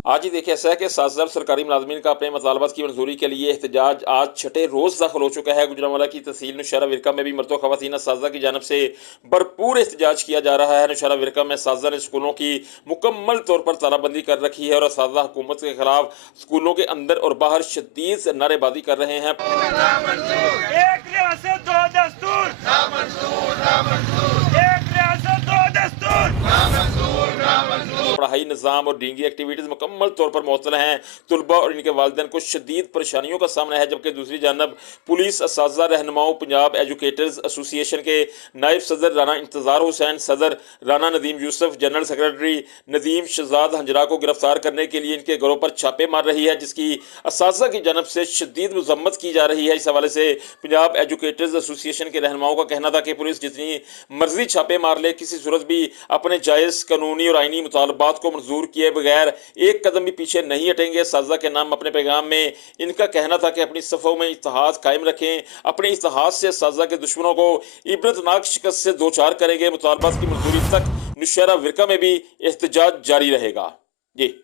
आज ही देखिए ऐसा है कि 7,000 सरकारी मुलाजमीन का अपने मतालबात की मंजूरी के लिए एहतजाज आज छठे रोज दाखिल हो चुका है। गुजरांवाला की तहसील नौशहरा विरका में भी मर्दों खवातीन असातिज़ा की जानब से भरपूर एहतजाज किया जा रहा है। नौशहरा विरका में असातिज़ा ने स्कूलों की मुकम्मल तौर पर तालाबंदी कर रखी है और असातिज़ा हुकूमत के खिलाफ स्कूलों के अंदर और बाहर शदीद नारेबाजी कर रहे हैं। एक रियासत दो दस्तूर, एक रियासत दो दस्तूर। पढ़ाई निज़ाम और दीनी एक्टिविटीज़ मुकम्मल तौर पर मुअत्तल हैं। तुलबा और इनके वालिदैन को शदीद परेशानियों का सामना है, जबकि दूसरी जानब पुलिस असातिज़ा रहनुमाओं पंजाब एजुकेटर्स एसोसिएशन के नायब सदर राना इंतज़ार हुसैन, सदर राना नदीम यूसुफ, जनरल सेक्रेटरी नदीम शहजाद हंजरा को गिरफ्तार करने के लिए इनके घरों पर छापे मार रही है, जिसकी असातिज़ा की जानब से शदीद मज़म्मत की जा रही है। इस हवाले से पंजाब एजुकेटर्स एसोसिएशन के रहनुमाओं का कहना था कि पुलिस जितनी मर्जी छापे मार ले, किसी सूरत भी अपने जायज़ कानूनी और आईनी मुतालबात को मंजूर किए बगैर एक कदम भी पीछे नहीं हटेंगे। असातिज़ा के नाम अपने पैगाम में इनका कहना था कि अपनी सफ़ों में इत्तेहाद कायम रखें, अपने इत्तेहाद से असातिज़ा के दुश्मनों को इबरतनाक शिकस्त से दो चार करेंगे। मुतालबात की मंजूरी तक नौशहरा विरका में भी एहतजाज जारी रहेगा। जी।